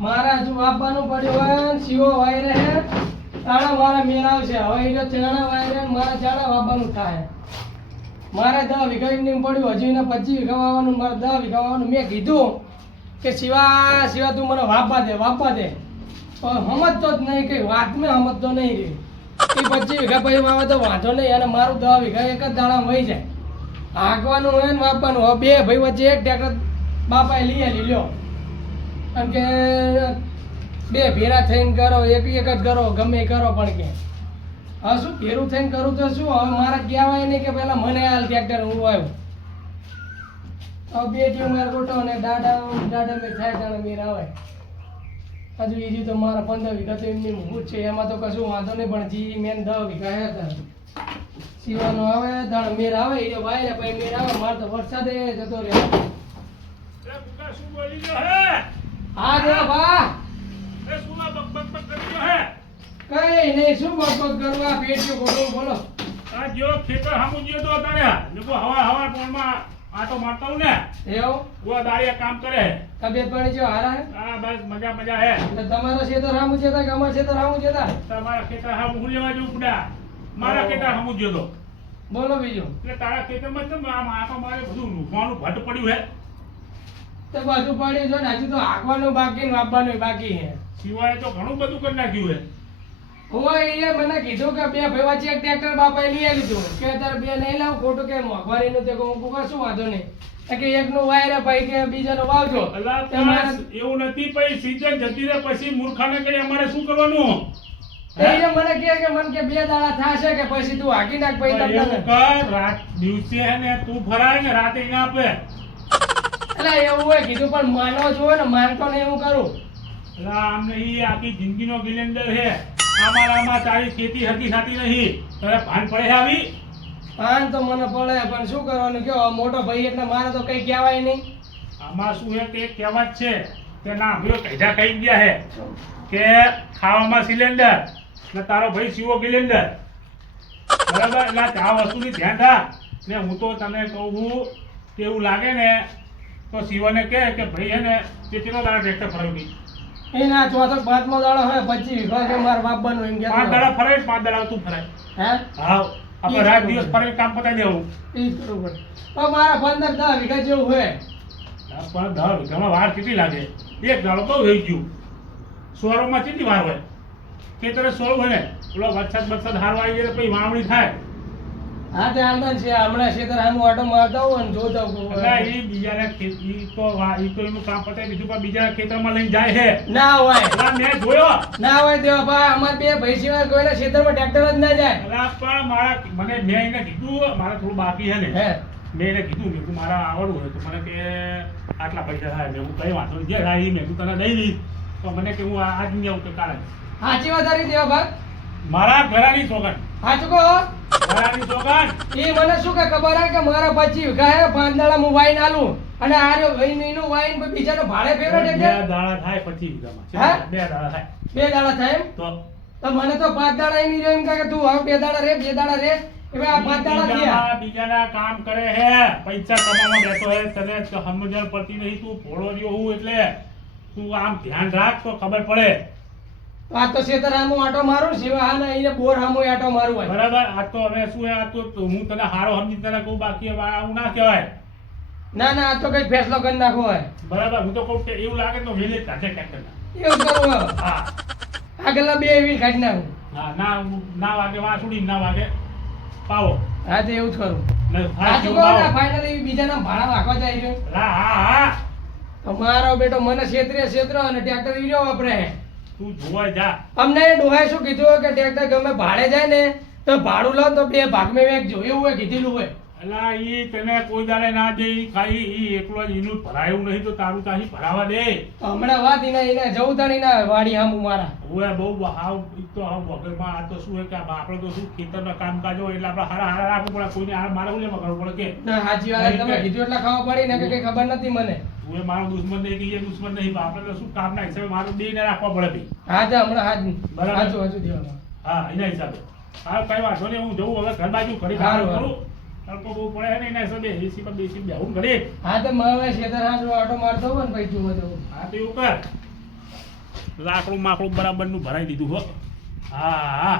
મારા જો આપવાનું પડ્યું હોય ને શિવો વાઈ રહે તાણા મારા મેરાવ છે હવે એ ચાણા વાઈ રહે મારા ચાણા વાવવાનું થાય મારે 10 વીઘા એમની પડ્યું હજી ને 25 વીઘા વાવવાનું મારે 10 વીઘા વાવવાનું મેં કીધું કે શિવા તું મને વાપવા દે પણ સમજતો જ નહીં કઈ વાત મેં સમજતો નહીં રે એ 25 વીઘા પછી વાવે તો વાંધો નહીં અને મારું 10 વીઘા એક જ દાણામાં વહી જાય હાંકવાનું હોય ને વાપવાનું હવે બે ભાઈ વચ્ચે એક ટ્રેક્ટર બાપાએ લઈ લ્યો કારણ કે બે ભેરા થઈને કરો એક જ કરો ગમે એ કરો પણ કે હા શું ભેરું થઈને કરું તો શું હવે મારે કહેવાય નહીં કે પેલા મને હાલ ટ્રેક્ટર હું આવ્યો હવે બે ટીમ મારે ગોઠો અને દાડા મેં થાય તાણે મેર આવે હજુ એ તો મારા 15 વીઘા તો એમની મૂળ છે એમાં તો કશું વાંધો નહીં પણ જી મેન 10 વીઘા હે તારે સીવાનો આવે તાણે મેર આવે એ વાય ને પછી મેર આવે મારે તો વરસાદે જતો રહે શું બોલી ગયો હે હા દે બા એ સુના બક કર્યો હે કઈ નહીં શું બકબક કરવા પેટ્યો ગોળો બોલો આ જો ખેતર હામું ગયો તો તારે લોકો હવા પોણમાં આટો મારતા હું ને એવું વો દાડિયા કામ કરે તબિયત પાણી જો હારા હે હા બસ મજા હે એટલે તમારો ખેતર હામું જતા કે અમાર ખેતર હામું જતા તમારા ખેતર હામું હું લેવા જઉં બુડા મારા ખેતર હામું ગયો તો બોલો બીજું એટલે તારા ખેતરમાં તો આમ આટો મારે બધું નુકવાનું ભટ પડ્યું હે તો બધું પડ્યું છે ને હજુ તો હાંકવાનું બાકી ને વાપવાનું બાકી હે સિવાય તો ઘણું બધું કરી નાખ્યું હે હોય એ મને કીધું કે બે ભાઈ વચ્ચે એક ટ્રેક્ટર બાપાએ લઈ લીધું કે તારે બે નહીં લાવ ખોટું કે મોંઘવારીનું તે કહું શું વાંધો નહીં કે એકનું વાયરે ભાઈ કે બીજાનો વાવજો એવું નથી પછી સીઝન જતી રહે પછી મૂર્ખાને કઈ અમારે શું કરવાનું મને કે મન કે 2 દાડા થાશે કે પછી તું હાકી નાખ પછી તમને કર રાત દિવસે હે ને તું ફરાય ને રાતે ના આપે એટલે એવું હોય કીધું પણ માનવો જોઈએ ને માનતો નહીં એવું કરું એટલે આમ નહીં આખી જિંદગીનો ગિલેન્ડર છે અમારામાં તારી ખેતી હતી સાથી નહીં તારે ભાન પડે આવી ભાન તો મને પડે પણ શું કરવાનું કયો મોટો ભાઈ એટલે મારે તો કઈ કહેવાય નહીં આમાં શું છે કે એક કહેવત છે કે ના ભાઈઓ કઈઢા કહી ગયા છે કે ખાવામાં સિલિન્ડર ને તારો ભાઈ સીવો ગિલેન્ડર બરાબર એટલે આ વસ્તુની ધ્યાન રાખ ને હું તો તને કહું કે એવું લાગે ને તો શિવને કહે કે ભાઈ હે ને કેટલો દાડા ટ્રેક્ટર ફરાવ્યું નહીં એના ચોથો 5મો દાડો હોય 25 વીઘા કે માર બાપવાનું એમ કે 5 દાડા ફરાય 5 દાડા તું ફરાય હે હા આપણે રાત દિવસ ફરાય કામ પતાવી દેવું એ બરોબર પણ મારા 15-10 વીઘા જેવું હોય પણ 10 વીઘામાં વાર કેટલી લાગે એક દાડો તો થઈ ગયું સોરોમાં કેટલી વાર હોય ખેતરે સોળ હોય ને પેલો વરસાદ હારો આવી જાય પછી વાવણી થાય હા તે હાલતા છે હમણાં ખેતર આનું આટો મારતા હોય ને જોતા એટલે એ બીજાના ખેતી તો એનું કામ પતાવી દીધું પણ બીજાના ખેતરમાં લઈને જાય છે ના હોય મેં જોયો ના હોય દેવા ભાઈ અમાર બે ભાઈ સિવાય કોઈના ખેતરમાં ટ્રેક્ટર જ ના જાય પણ મેં એને કીધું મારે થોડું બાકી છે ને મેં એને કીધું કે મારા આવડવું હોય તો મને કે આટલા પૈસા થાય મેં હું કઈ વાંધો નહીં જે થાય મેં તું તને દઈ દઈશ તો મને કે હું આજ નહીં આવું કે કાલે સાચી વાત આવી દેવા ભાઈ મારા ઘરાની સોગન સાચું કહો ઘરાની સોગન એ મને શું કે ખબર હે કે મારા 25 વીઘા હે 5 દાડા હું વાઈન આલું અને આર્યો ભાઈનું વાઈન બીજાનો ભાડે ફેરો દે 2 દાડા થાય 25 વીઘામાં 2 દાડા થાય 2 દાડા થાય એમ તો મને તો 5 દાડા એની રહ્યો એમ કે તું હવે 2 દાડા રે 2 દાડા રે હવે આ 5 દાડા થયા બીજાના કામ કરે હે પૈસા કમાવા બેઠો હે તને સમજણ પડતી નહીં તું ભોળો રહ્યો હું એટલે તું આમ ધ્યાન રાખ તો ખબર પડે આ તો ખેતર હામું આટો મારું સિવાય હા ને એને બોર હામું આટો મારું હોય બરાબર આ તો હવે શું હે આ તો હું તને હારો સમજી તને કહું બાકી હવે આવું ના કહેવાય ના આ તો કઈ ફેસલો કરી નાખો હોય બરાબર હું તો કહું કે એવું લાગે તો વેલે કાઢે ટ્રેક્ટર એવું કરું હા આગળના 2 વીલ કાઢી નાખું હા ના વાગે વાસુડી ના વાગે પાવો હા તો એવું જ કરું ફાઇનલી બીજાના ભાડા રાખવા જાય છે હા મારો બેટો મને ક્ષેત્ર અને ટ્રેક્ટર ઈર્યો વાપરે તું જોવા જા અમને ડોહાએ શું કીધું કે ટ્રેક્ટર ગમે ભાડે જાય ને તો ભાડું લો તો 2 ભાગમાં વેચજો એવું હોય કીધેલું હોય અલા ઈ તને કોઈ દાડે ના દે ઈ ખાઈ ઈ એકલો જ એનું ભરાયું નહીં તો તારું તાહી ભરાવા દે હમણાં વાત એને જવું તાણી ના વાડી હામું મારા ઓય બહુ હાવ તો હાવ વગરમાં આ તો શું હે કે આપણે તો શું ખેતરના કામકાજ હોય એટલે આપણે હારા રાખવું પડે કોઈને મારે હું લેવા કરવું પડે કે ના સાચી વાત તમે કીધું એટલે ખાવા પડી ને કે કઈ ખબર નથી મને તું મારો દુશ્મન નહીં કે એ દુશ્મન નહીં આપણે તો શું કામના હિસાબે મારું બેને રાખવા પડે ભાઈ હા જા હમણાં હાજ બરાબર હાચું દેવામાં હા એના હિસાબે હા કઈ વાંધો નહીં હું જઉં હવે ઘર બાજુ ઘડી કરું તડકો બહુ પડે ને એના હિસાબે એસી પર બેસી બેહું ઘડી. હા તો મારે ખેતર હાંડો આટો મારતો હોય ને પછી જુઓ તો હા તો એવું કર. લાકડું માકડું બરાબરનું ભરાઈ દીધું હો. હા હા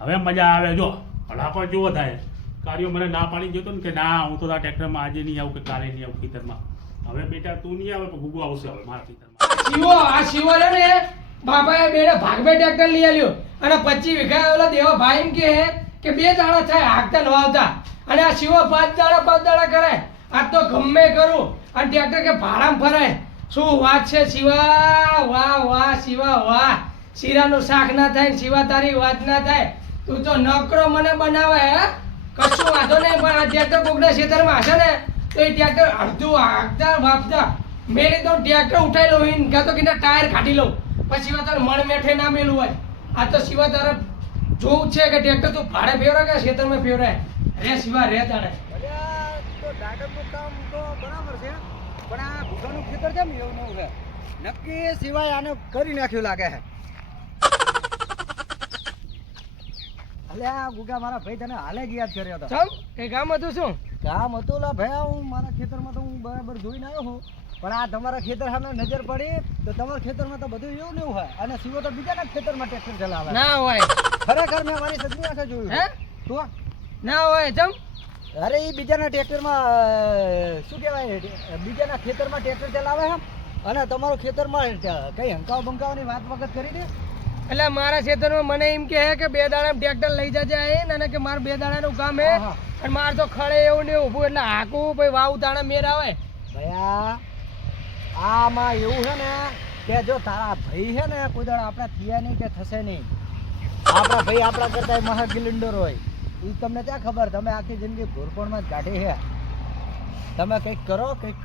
હવે મજા આવે જો ભલાકો જેવો થાય. કાર્યો મને ના પાડી જતો ને કે ના હું તો આ ટ્રેક્ટરમાં આજે નહીં આવું કે કાલે નહીં આવું ખેતરમાં. હવે બેટા તું નહીં આવે તો ગુગુ આવશે હવે મારા ખેતરમાં. આ શિવો રે ને બાપાએ બેને ભાગમે ટ્રેક્ટર લઈ આલ્યો અને 25 વીઘા ઓલા દેવા ભાઈ એમ કે 2 દાડા થાય હાંકતા ન વાવતા અને આ શિવો 5 દાડા કરે. આ તો ગમે કરું અને ટ્રેક્ટર કે ભાડામાં ફરાય. શું વાત છે શિવા, વાહ વાહ શિવા વાહ. શીરાનું શાક ના થાય ને શિવા તારી વાત ના થાય. તું તો નકરો મને બનાવે હે. કશું વાંધો નહીં પણ આ ટ્રેક્ટર કોકના ખેતરમાં હશે ને તો એ ટ્રેક્ટર અડધું હાંકતા વાપતા મેલી તો ટ્રેક્ટર ઉઠાઈ લઉં ઈન કાં તો કે ટાયર કાઢી લઉં પછી શિવા તારે મણ મેઠે ના મેલું હોય. આ તો શિવા તારે જોવું છે કે ટ્રેક્ટર તું ભાડે ફેવરાય કે ખેતરમાં ફેવરાય. રે શિવા રે તારે તો દાડમનું કામ તો બરાબર છે પણ આ ભૂખાનું ખેતર કેમ એવું નવું છે નક્કી સિવાય આને કરી નાખ્યું લાગે છે. અલ્યા ગુગા મારા ભાઈ તને હાલે જ યાદ કર્યો હતો. ચમ એ કામ હતું શું કામ હતું લા ભાઈ હું મારા ખેતરમાં તો હું બરાબર જોઈને આવ્યો છું પણ આ તમારા ખેતર સામે નજર પડી તો તમારા ખેતરમાં તો બધું એવું નહીં હોય અને સિવો તો બીજાના ખેતરમાં ટ્રેક્ટર ચલાવે. ના હોય ખરેખર મેં મારી સદની આંખે જોયું હે તો ના હોય ચમ અરે એ બીજાના ટ્રેક્ટરમાં શું કહેવાય બીજાના ખેતરમાં ટ્રેક્ટર ચલાવે છે અને તમારું ખેતરમાં કઈ હંકાવ બંકાવની વાત વખત કરી દે. એટલે મારા ખેતરમાં મને એમ કે 2 દાડા ટ્રેક્ટર લઈ જજે આઈને અને કે મારે 2 દાડાનું કામ હે હા. અને મારે તો ખડે એવું ને ઊભું એટલે હાકું પછી વાવ તાણે મેર આવે. ભયા આમાં એવું છે ને કે જો તારા ભાઈ છે ને કોઈ દાડો આપણા થયા નહીં કે થશે નહીં. આપણા ભાઈ આપણા કરતા મહા ગિલિન્ડર હોય એ તમને ક્યાં ખબર. તમે આખી જિંદગી ઘોરપણમાં જ કાઢી છે. તમે કંઈક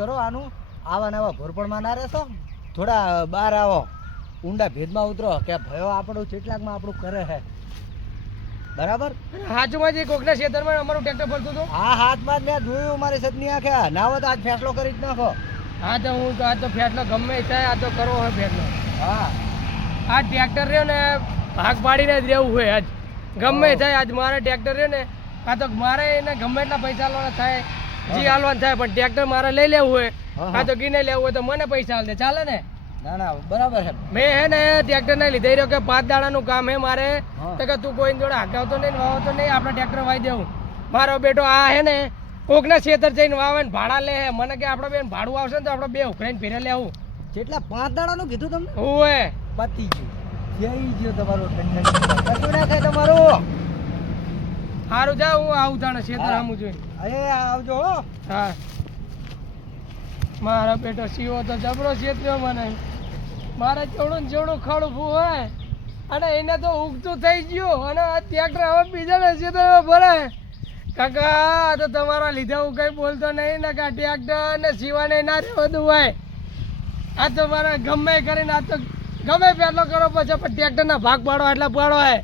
કરો આનું આવા નવા ઘોરપણમાં ના રહેશો. થોડા બહાર આવો ઊંડા ભેદમાં ઉતરો કે ભયો આપણું કેટલાકમાં આપણું કરે છે બરાબર. હાચુમાં જે કોકના ખેતરમાં અમારું ટ્રેક્ટર ફરતું હતું આ હાથમાં જ મેં જોયું મારી સદની આંખે. ના હોય તો આજ ફેસલો કરી જ નાખો. હા તો હું તો આ તો ફેટલો ગમે એ થાય આ તો કરવો હોય ફેટલો. હા આ ટ્રેક્ટર રહ્યો ને ભાગ પાડીને જ રહેવું હોય આજ ગમે એ થાય. આજ મારે ટ્રેક્ટર રહ્યો ને આ તો મારે એને ગમે એટલા પૈસા આલવાના થાય જી આલવાના થાય પણ ટ્રેક્ટર મારે લઈ લેવું હોય આ તો ગીને લેવું હોય તો મને પૈસા આલ દે ચાલે ને. ના ના બરાબર છે. મેં હે ને ટ્રેક્ટર ને લીધે રહ્યો કે 5 દાડાનું કામ હે મારે હા. તો કે તું કોઈ જોડે હકાવતો નહીં ને વાવતો નહીં આપણે ટ્રેક્ટર વાવી દેવું. મારો બેટો આ હે ને કોકના ખેતર જઈને વાવે ને ભાડા લે હે. મને કે આપણે બેન ભાડું આવશે ને તો આપણે 2 ઉખરાઈને ફેરે લેવું. જેટલા 5 દાડાનું કીધું તમને ઓએ પતી ગયું જઈ ગયો તમારું કશું ના થાય તમારું. સારું જા હું આવું તાણે ખેતર આમું જોઈ. અરે આવજો હો. હા મારો બેટો સીવો તો જબરો છેતર્યો મને. મારે જેવડું ને જેવડું ખડવું હોય અને એને તો ઉગતું થઈ ગયું અને આ ટ્રેક્ટર હવે બીજાના ખેતરમાં ભરાય. કાકા તો તમારા લીધે હું કઈ બોલતો નહીં ને કે આ ટ્રેક્ટર ને સીવાને ના રહેવાનું હોય. આ તો મારે ગમે કરીને આ તો ગમે પેટલો કરો પછી પણ ટ્રેક્ટરના ભાગ પાડો એટલે પાડો હોય.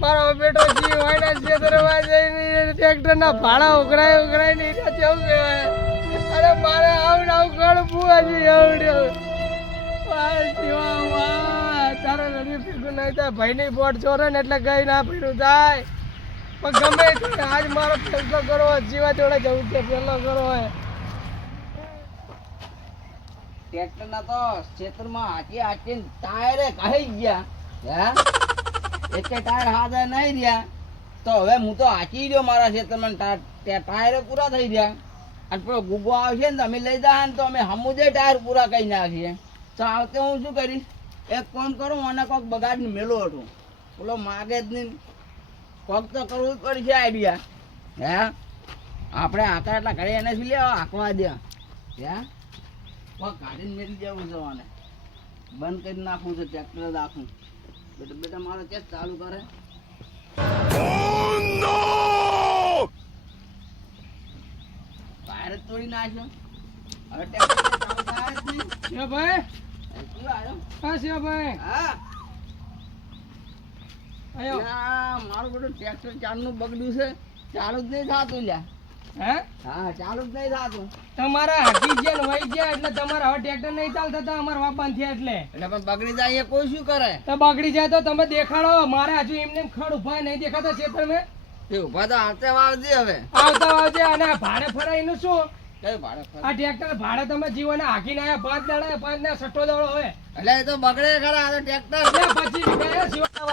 મારો બેટો જી હોય ને ખેતરમાં જઈને ટ્રેક્ટરના ભાડા ઉઘરાય ને એને કેવું કહેવાય. અરે મારે આવું કડવું હજી એવું તારે રડી ફીરું નહીં થાય ભાઈની બોટ ચોરે ને એટલે કઈ ના ફીરું થાય પણ ગમે તે આજ મારો ફેસલો કરો જીવા જોડે જવું છે ફેસલો કરો હોય. ટ્રેક્ટરના તો ક્ષેત્રમાં હાચી ટાયરે કહી ગયા હે એક ટાયર હાથે નહીં રહ્યા તો હવે હું તો હાચી ગયો મારા ક્ષેત્રમાં ટાયરે પૂરા થઈ ગયા અને પેલો ગુગો આવશે ને તો અમે લઈ જાય ને તો અમે હમુદે ટાયર પૂરા કરી નાખીએ. તો આવતે હું શું કરીશ એક કામ કરું મને કોક બગાડીને મેલો હતું પેલો માગે જ નહીં કોક તો કરવું જ પડશે આઈડિયા હે આપણે આકા એટલા ઘરે એને શું લેવા આંકવા દે હે કોક કાઢીને મેળી જવું છે મને બંધ કરી નાખવું છે ટ્રેક્ટર જ આખું. બેટા બેટા મારો ચેક ચાલુ કરે ટાયર જ તોડી નાખ્યો હવે ટ્રેક્ટર ચાલુ થાય જ નહીં. શિવાભાઈ શું આવ્યો હા શિવાભાઈ હા આયો યા, મારું બધું ટ્રેક્ટર ચાલનું બગડ્યું છે ચાલુ જ નહીં થતું લ્યા. હે હા ચાલુ જ નહીં થતું તમારા હાકી ગયા ને વહી ગયા એટલે તમારા હવે ટ્રેક્ટર નહીં ચાલતા તો અમારા વાપાન થયા એટલે એટલે પણ બગડી જાય એ કોઈ શું કરે તો બગડી જાય તો તમે દેખાડો. મારે હજુ એમને એમ ખડ ઉભા નહીં દેખાતા ખેતર મેં તે ઊભા તો આવતે વાવજે હવે. આવતા આવજે અને આ ભાડે ફરાય એનું શું? કઈ ભાડે ફરે? આ ટ્રેક્ટર ભાડે તમે જીવો ને હાકીને આયા 5 દાડા 5 ને 6 દાડો હવે એટલે એ તો બગડે ખરા આ તો ટ્રેક્ટર. એટલે 25 વીઘા એ શિવા